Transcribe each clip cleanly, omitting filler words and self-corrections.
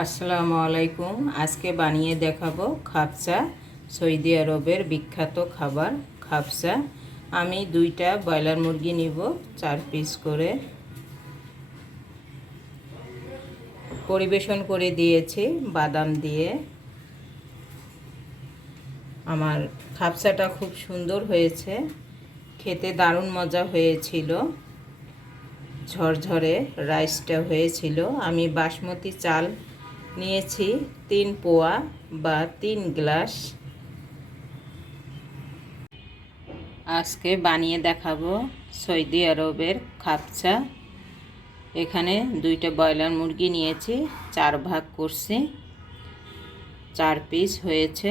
আসসালামু আলাইকুম। আজকে বানিয়ে দেখাবো খাবসা, সৌদি আরবের বিখ্যাত খাবার খাবসা। আমি 2টা ব্রয়লার মুরগি নিব, 4 পিস করে। পরিবেশন করে দিয়েছি বাদাম দিয়ে। আমার খাবসাটা খুব সুন্দর হয়েছে, খেতে দারুণ মজা হয়েছিল। ঝরঝরে রাইসটা হয়েছিল। আমি বাসমতি চাল নিয়েছি 3 পোয়া বা 3 গ্লাস। আজকে বানিয়ে দেখাবো সৌদি আরবের খাবসা। এখানে 2টা ব্রয়লার মুরগি নিয়েছি, 4 ভাগ করছি, 4 পিস হয়েছে।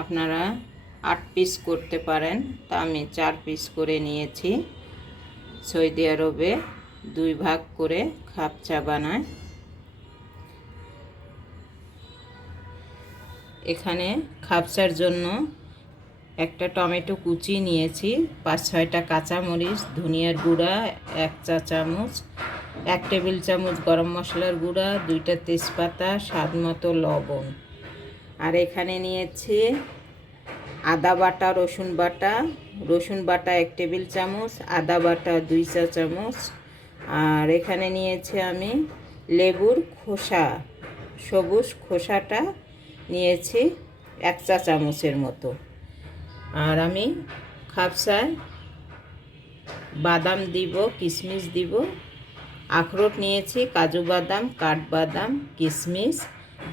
আপনারা 8 পিস করতে পারেন, তা আমি 4 পিস করে নিয়েছি। সৌদি আরবে 2 ভাগ করে খাবসা বানায়। এখানে খাবসার জন্য একটা টমেটো কুচি নিয়েছি, 5-6টা কাঁচামরিচ, ধনিয়ার গুঁড়া 1 চা চামচ, 1 টেবিল চামচ গরম মশলার গুঁড়া, 2টা তেজপাতা, স্বাদ মতো লবণ। আর এখানে নিয়েছি আদা বাটা, রসুন বাটা 1 টেবিল চামচ, আদা বাটা 2 চা চামচ। আর এখানে নিয়েছি আমি লেবুর খোসা, সবুজ খোসাটা নিয়েছি 1 চা চামচের মতো। আর আমি খাবসায় বাদাম দিব, কিশমিশ দিব, আখরোট নিয়েছি, কাজু বাদাম, কাঠবাদাম,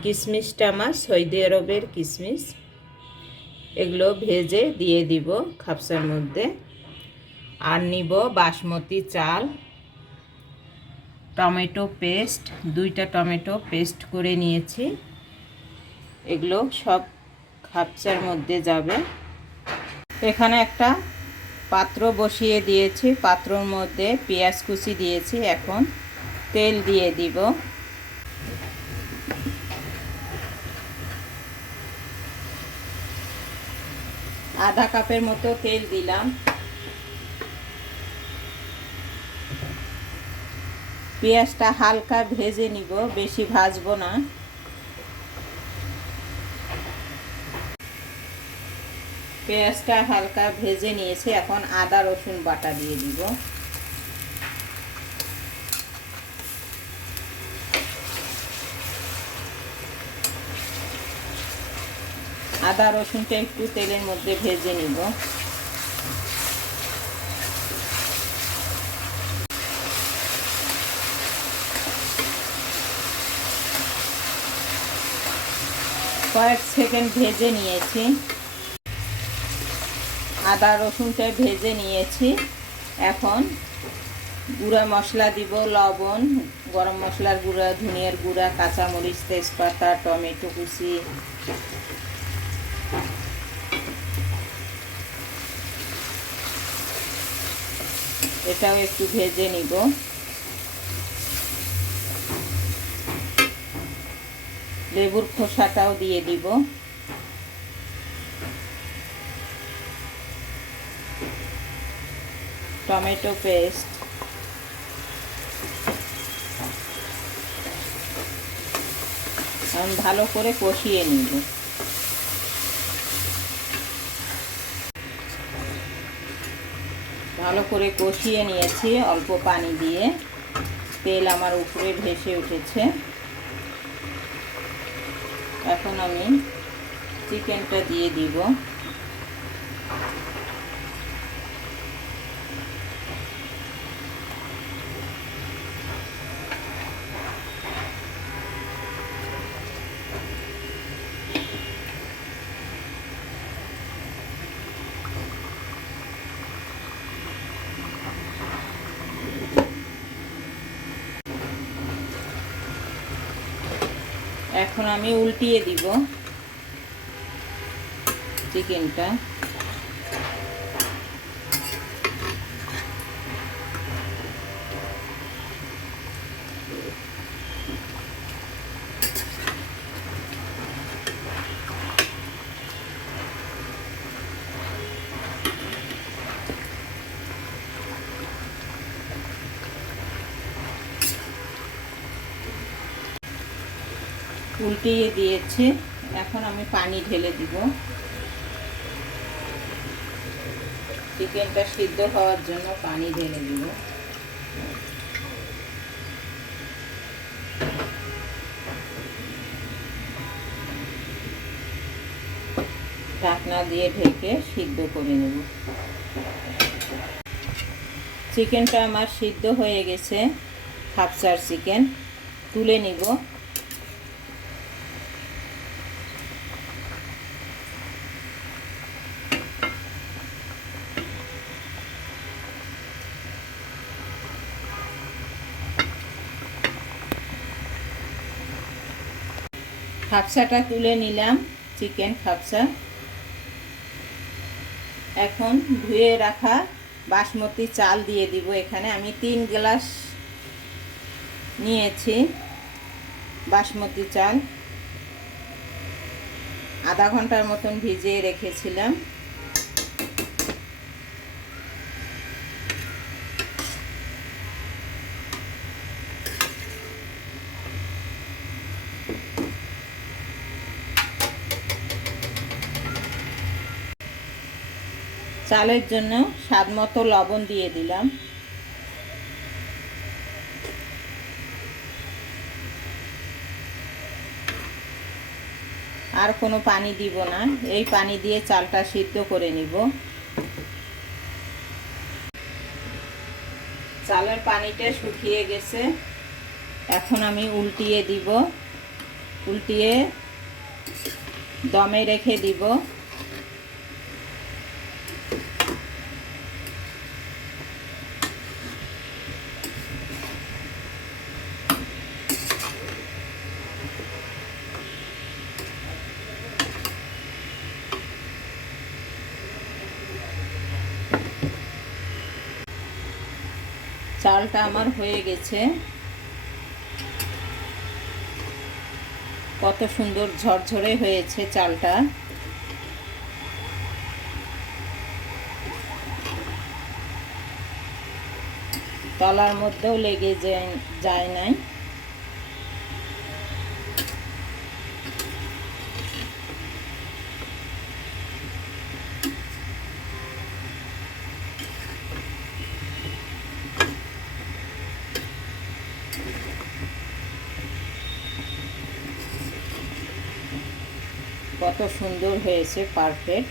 কিশমিশটা আমার সৌদি আরবের কিশমিশ। এগুলো ভেজে দিয়ে দিব খাবসার মধ্যে। আর নিব বাসমতি চাল, টমেটো পেস্ট, 2টা টমেটো পেস্ট করে নিয়েছি। এগুলো সব খাবসার মধ্যে যাবে। এখানে একটা পাত্র বসিয়ে দিয়েছি, পাত্রর মধ্যে পেঁয়াজ কুচি দিয়েছি। এখন তেল দিয়ে দিব। আধা কাপের মতো তেল দিলাম। পেঁয়াজটা হালকা ভেজে নিব, বেশি ভাজবো না। পেঁয়াজটা হালকা ভেজে নিয়েছি। এখন আদা রসুন বাটা দিয়ে দিব। আদা রসুনটা একটু তেলের মধ্যে ভেজে নিব। কয়েক সেকেন্ড ভেজে নিয়েছি। আদা রসুনটা ভেজে নিয়েছি। এখন গুঁড়া মশলা দিব, লবণ, গরম মশলার গুঁড়া, ধনিয়ার গুঁড়া, কাঁচামরিচ, তেজপাতা, টমেটো কুচি। এটাও একটু ভেজে নিব। লেবুর খোসাটাও দিয়ে দিব। টমেটো পেস্ট, আমি ভালো করে কষিয়ে নিব। ভালো করে কষিয়ে নিয়েছি অল্প পানি দিয়ে। তেল আমার উপরে ভেসে উঠেছে। এখন আমি চিকেনটা দিয়ে দিব। এখন আমি উল্টিয়ে দিব চিকেনটা। উল্টিয়ে দিয়েছি। এখন আমি পানি ঢেলে দিব চিকেনটা সিদ্ধ হওয়ার জন্য। পানি ঢেলে দিব। ঢাকনা দিয়ে ঢেকে সিদ্ধ করে নেব। চিকেনটা আমার সিদ্ধ হয়ে গেছে। খাপসার চিকেন তুলে নিব। খাপসাটা তুলে নিলাম, চিকেন খাপসা। এখন ধুয়ে রাখা বাসমতি চাল দিয়ে দিব। এখানে আমি 3 গ্লাস নিয়েছি বাসমতি চাল। আধা ঘন্টার মতন ভিজিয়ে রেখেছিলাম। চালের জন্য স্বাদ মতো লবণ দিয়ে দিলাম। আর কোনো পানি দিব না, এই পানি দিয়ে চালটা সিদ্ধ করে নিব। চালের পানিটা শুকিয়ে গেছে। এখন আমি উল্টিয়ে দিব। উল্টিয়ে দমে রেখে দিব। চালটা আমার হয়ে গেছে। কত সুন্দর ঝরঝরে হয়েছে চালটা। তলার মধ্যেও লেগে যায় নাই। কত সুন্দর হয়েছে পারফেক্ট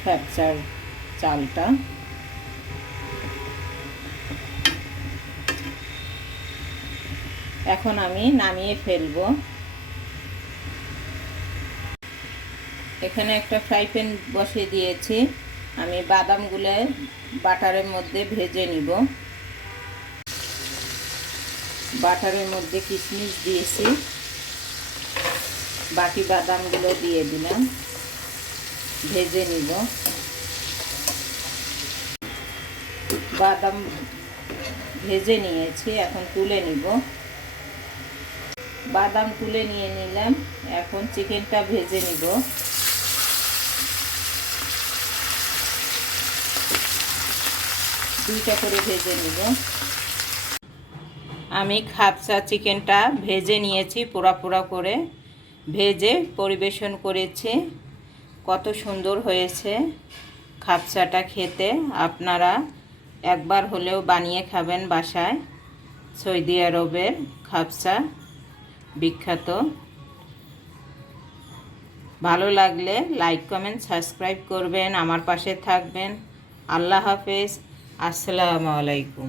ফ্র্যাকচার চালটা। এখন আমি নামিয়ে ফেলবো। এখানে একটা ফ্রাই প্যান বসিয়ে দিয়েছি। আমি বাদামগুলো বাটারের মধ্যে ভেজে নিব। বাটারের মধ্যে কিশমিশ দিয়েছি, বাকি বাদামগুলো দিয়ে দিলাম, ভেজে নিব। বাদাম ভেজে নিয়েছি, এখন তুলে নিব। বাদাম তুলে নিয়ে নিলাম। এখন চিকেনটা ভেজে নিব। দুইটা করে ভেজে নিব। আমি খাপসা চিকেনটা ভেজে নিয়েছি, পোড়া পোড়া করে ভেজে পরিবেশন করেছি। কত সুন্দর হয়েছে খাপসাটা খেতে। আপনারা একবার হলেও বানিয়ে খাবেন বাসায়। সৌদি আরবের খাপসা বিখ্যাত। ভালো লাগলে লাইক কমেন্ট সাবস্ক্রাইব করবেন, আমার পাশে থাকবেন। আল্লাহ হাফেজ। আসসালামু আলাইকুম।